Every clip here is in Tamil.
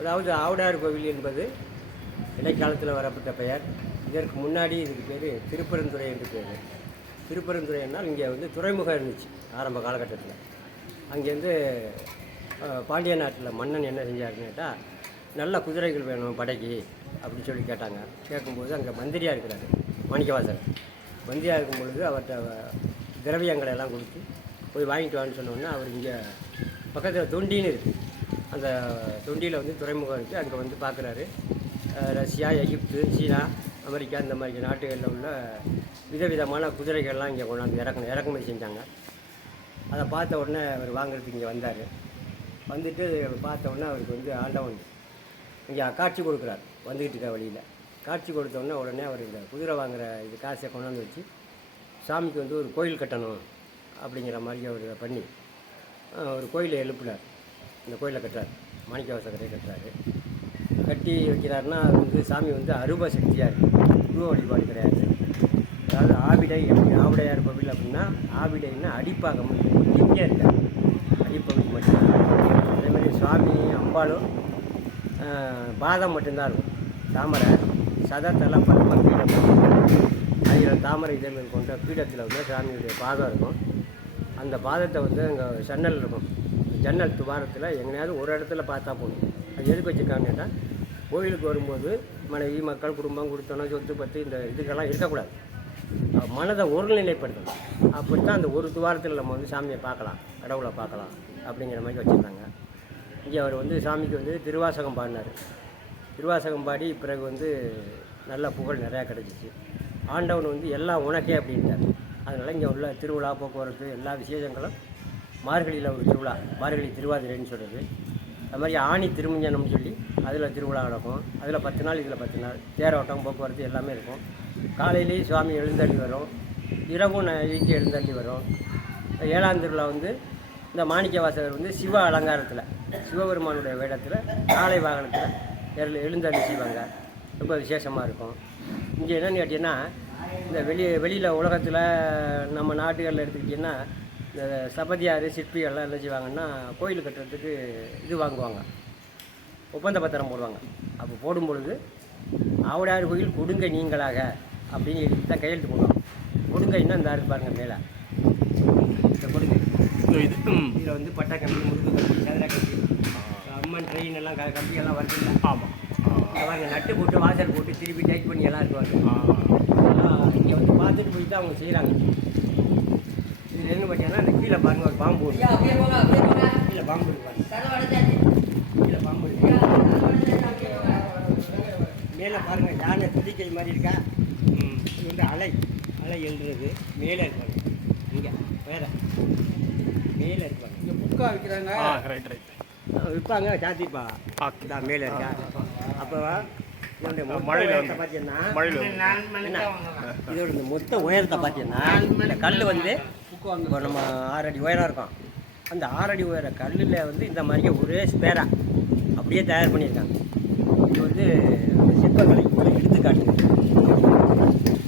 அதாவது ஆவுடையார் கோவில் என்பது இடைக்காலத்தில் வரப்பட்ட பெயர். இதற்கு முன்னாடி இதுக்கு பேர் திருப்பெருந்துறை என்று பேர். திருப்பெருந்துறை என்றால் இங்கே வந்து துறைமுகம் இருந்துச்சு ஆரம்ப காலகட்டத்தில். அங்கேருந்து பாண்டிய நாட்டில் மன்னன் என்ன செஞ்சாருன்னு கேட்டால் நல்ல குதிரைகள் வேணும் படைக்கு அப்படின்னு சொல்லி கேட்டாங்க. கேட்கும்போது அங்கே மந்திரியாக இருக்கிறாரு மாணிக்கவாசர் மந்திரியாக இருக்கும் பொழுது அவர்கிட்ட திரவியங்களை எல்லாம் கொடுத்து போய் வாங்கிட்டு வான்னு சொன்னோன்னே அவர் இங்கே பக்கத்தில் தொண்டின்னு இருக்குது அந்த தொண்டியில் வந்து துறைமுகம் இருக்குது அங்கே வந்து பார்க்குறாரு ரஷ்யா எகிப்து சீனா அமெரிக்கா இந்த மாதிரி நாட்டுகளில் உள்ள விதவிதமான குதிரைகள்லாம் இங்கே கொண்டாந்து இறக்கணும் இறக்குமதி செஞ்சாங்க. அதை பார்த்த உடனே அவர் வாங்குறதுக்கு இங்கே வந்தார். வந்துட்டு பார்த்த உடனே அவருக்கு வந்து ஆண்டவன் இங்கே காட்சி கொடுக்குறார். வந்துக்கிட்டு இருக்க வழியில். காட்சி கொடுத்த உடனே உடனே அவர் இந்த குதிரை வாங்குகிற இது காசை கொண்டாந்து வச்சு சாமிக்கு வந்து ஒரு கோயில் கட்டணும் அப்படிங்கிற மாதிரி அவர் பண்ணி ஒரு கோயிலை எழுப்பினார். இந்த கோயிலை கட்டுறார். மாணிக்கவாசகரை கட்டுறாரு. கட்டி வைக்கிறாருன்னா அது வந்து சாமி வந்து அருப சக்தியாக இருக்குது உருவ வழிபாடு கிடையாது. அதாவது ஆவிடை எப்படி ஆவிடையார் கோவில் அப்படின்னா ஆவிடைன்னா அடிப்பாகம் இங்கே இருக்கார் அடிப்பகுதி மட்டும். அதே மாதிரி சுவாமி அம்பாலும் பாதம் மட்டும்தான் இருக்கும். தாமரை சதத்தெல்லாம் பரம பீடம் ஆயிரம் தாமரை இதழ்கள் கொண்ட பீடத்தில் வந்து சாமியுடைய பாதம் இருக்கும். அந்த பாதத்தை வந்து அங்கே ஜன்னல் இருக்கும். ஜன்னல் துவாரத்தில் எங்கேயாவது ஒரு இடத்துல பார்த்தா போதும். அது எதுக்கு வச்சுருக்காங்கன்னா கோயிலுக்கு வரும்போது மனைவி மக்கள் குடும்பம் கொடுத்தோன்னா சொத்து பத்து இந்த இதுக்கெல்லாம் இருக்கக்கூடாது. மனதை ஒருநிலைப்படுத்தணும். அப்படி தான் அந்த ஒரு துவாரத்தில் நம்ம வந்து சாமியை பார்க்கலாம் கடவுளை பார்க்கலாம் அப்படிங்கிற மாதிரி வச்சுருந்தாங்க இங்கே அவர் வந்து சாமிக்கு வந்து திருவாசகம் பாடினார். திருவாசகம் பாடி பிறகு வந்து நல்ல புகழ் நிறையா கிடச்சிச்சு. ஆண்டவன் வந்து எல்லாம் உனக்கே அப்படின்ட்டார். அதனால் இங்கே உள்ள திருவிழா போக்குவரத்து எல்லா விசேஷங்களும் மார்கழியில் ஒரு திருவிழா மார்கழி திருவாதிரைன்னு சொல்கிறது அது மாதிரி ஆணி திருமஞ்சனம்னு சொல்லி அதில் திருவிழா நடக்கும். அதில் பத்து நாள் இதில் பத்து நாள். தேரோட்டம் போக்குவரத்து எல்லாமே இருக்கும். காலையிலேயே சுவாமி எழுந்தள்ளி வரும். இரவும் நைட்டு எழுந்தள்ளி வரும். ஏழாம் திருவிழா வந்து இந்த மாணிக்க வாசகர் வந்து சிவ அலங்காரத்தில் சிவபெருமானுடைய வேடத்தில் காலை வாகனத்தில் எழு எழுந்தள்ளி செய்வாங்க. ரொம்ப விசேஷமாக இருக்கும். இங்கே என்னென்னு கேட்டிங்கன்னா இந்த வெளி வெளியில் உலகத்தில் நம்ம நாட்டுகளில் எடுத்துக்கிட்டிங்கன்னா இந்த சபதியார் சிற்பிகள்லாம் என்ன செய்வாங்கன்னா கோயில் கட்டுறதுக்கு இது வாங்குவாங்க. ஒப்பந்த பத்திரம் போடுவாங்க. அப்போ போடும் பொழுது ஆவுடையார் கோயில் கொடுங்க நீங்களாக அப்படின்னு எழுதி தான் கையெழுத்து போடுவாங்க. கொடுங்கைன்னா இந்த இருக்கு பாருங்க மேலே. இந்த கொடுங்கை. இதில் வந்து பட்டை கம்பி முறுக்கு கம்பி சதுர கம்பி அம்மன் ட்ரெயின் எல்லாம் க- கம்பி எல்லாம் வருதுல்ல ஆமாம் பாருங்க நட்டு போட்டு வாசல் போட்டு திருப்பி டைட் பண்ணி எல்லாம் இருக்குவாங்க. இங்கே வந்து பார்த்துட்டு போய் தான் அவங்க செய்கிறாங்க என்ன பார்த்தீங்கன்னா இந்த கீழே பாருங்க ஒரு பாம்பு. கீழே பாம்பு கீழே பாம்பு மேலே பாருங்க யானை துதிக்கை மாதிரி இருக்கா? ம் இது வந்து அலை அலை எழுதுறது. மேலே இருப்பாங்க இங்கே வேற மேலே இருப்பாங்க இங்க புக்கா விற்கிறாங்க ஆ ரைட் ரைட் விற்பாங்க சாத்திப்பா. மேலே இருக்கா? அப்போ இதோட இந்த மொத்த உயரத்தை பார்த்தீங்கன்னா இந்த கல் வந்து இப்போ நம்ம ஆறடி உயரம் இருக்கும். அந்த ஆறடி உயர கல்லில் வந்து இந்த மாதிரியே ஒரே ஸ்பேரா அப்படியே தயார் பண்ணியிருக்காங்க. இது வந்து சிற்பக்கலைக்கு ஒரு எடுத்துக்காட்டு.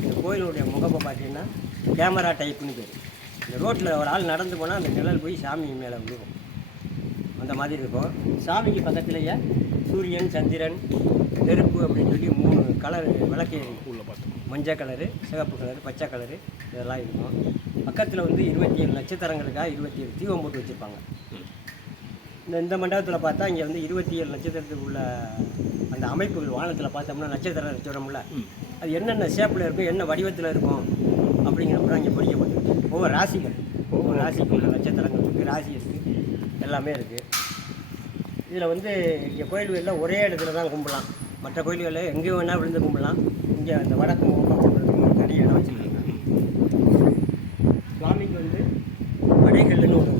இந்த கோயிலுடைய முகப்பை பார்த்தீங்கன்னா கேமரா டைப்புன்னு பேர். இந்த ரோட்டில் ஒரு ஆள் நடந்து போனால் அந்த நிழல் போய் சாமி மேலே விழுகும். அந்த மாதிரி இருக்கும். சாமிக்கு பக்கத்துலேயே சூரியன் சந்திரன் நெருப்பு அப்படின்னு சொல்லி மூணு கலர் விளக்கு. உள்ள பார்த்தோம். மஞ்சள் கலரு சிவப்பு கலரு பச்சை கலரு இதெல்லாம் இருக்கும். பக்கத்தில் வந்து இருபத்தி ஏழு நட்சத்திரங்களுக்காக இருபத்தி ஏழு தீபம் போட்டு வச்சுருப்பாங்க. இந்த இந்த மண்டபத்தில் பார்த்தா இங்கே வந்து இருபத்தி ஏழு நட்சத்திரத்துக்கு உள்ள அந்த அமைப்புகள் வானத்தில் பார்த்தோம்னா நட்சத்திரம் சொல்கிறோம்ல அது என்னென்ன ஷேப்பில் இருக்கும் என்ன வடிவத்தில் இருக்கும் அப்படிங்கிறப்ப இங்கே பொறிக்கப்பட்டு ஒவ்வொரு ராசிகள் ஒவ்வொரு ராசிக்கு உள்ள நட்சத்திரங்கள் இருக்குது ராசி இருக்குது எல்லாமே இருக்குது இதில் வந்து இங்கே கோயில்களில் ஒரே இடத்துல தான் கும்பிடலாம் மற்ற கோயில்களில் எங்கே வேணால் விழுந்து கும்பிடலாம். இங்கே அந்த வடக்கு முகம் தனி இடம் வச்சுருக்காங்க. சுவாமிக்கு வந்து வடைகல்லுன்னு ஒரு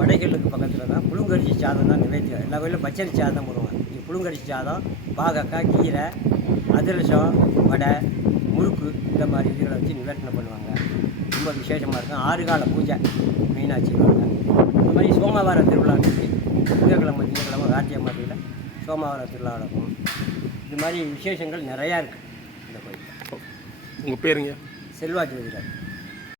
வடைகல்லுக்கு பக்கத்தில் தான் புழுங்கரிசி சாதம் தான் நிவேத்தியம் எல்லா கோயிலும் பச்சரிசி சாதம் தான் போடுவாங்க. இங்கே புழுங்கரிசி சாதம் பாகக்காய் கீரை அதிரசம் வடை முறுக்கு இந்த மாதிரி இதுகளை வச்சு நிவர்த்தனை பண்ணுவாங்க. ரொம்ப விசேஷமாக இருக்கும். ஆறு கால பூஜை மெயினாக செய்வாங்க இந்த மாதிரி சோமவார திருவிழா இருக்குது திங்கக்கிழமை திங்கக்கிழமை கார்த்திகை மாதிரியில் சோமவார திருவிழா நடக்கும் இது மாதிரி விசேஷங்கள் நிறையா இருக்குது இந்த கோயிலில். உங்கள் பேருங்க? செல்வா ஜோதிடர்.